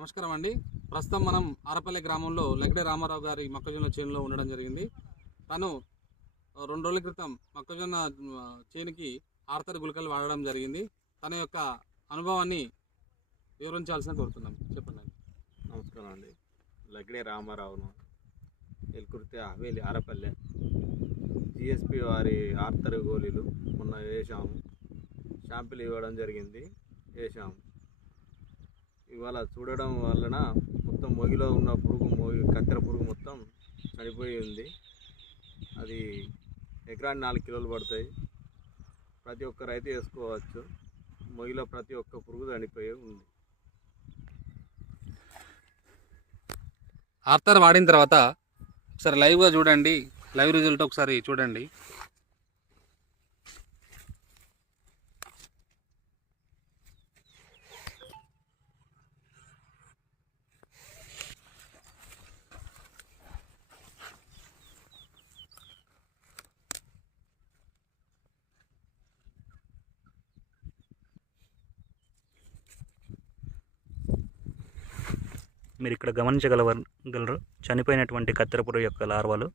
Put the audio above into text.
నమస్కారం అండి. ప్రస్తుతం మనం ఆరపల్లి గ్రామంలో లగడే రామారావు గారి మొక్కజొన్న చేనులో ఉండడం జరిగింది. తను రెండు రోజుల క్రితం మొక్కజొన్న చేనుకి ఆర్తర్ గుళికలు వాడడం జరిగింది. తన యొక్క అనుభవాన్ని వివరించాల్సిన కోరుతున్నాం. చెప్పండి నమస్కారం అండి. లగ్డే రామారావును ఎల్కుర్తి హవేలి ఆరపల్లె జిఎస్పి వారి ఆర్తర్ గోళీలు మొన్న వేసాము షాంపులు ఇవ్వడం జరిగింది. వేసాము ఇవాళ చూడడం వలన మొత్తం మొగిలో ఉన్న పురుగు మొగి కత్తెర పురుగు మొత్తం చనిపోయి ఉంది. అది ఎకరానికి నాలుగు కిలోలు పడతాయి. ప్రతి ఒక్క రైతు వేసుకోవచ్చు మొగిలో ప్రతి ఒక్క పురుగు చనిపోయి ఉంది. ఆర్తర్ వాడిన తర్వాత ఒకసారి లైవ్గా చూడండి. లైవ్ రిజల్ట్ ఒకసారి చూడండి. మీరు ఇక్కడ గమనించగలగలరు చనిపోయినటువంటి కత్తెరపుర యొక్క లార్వాలు.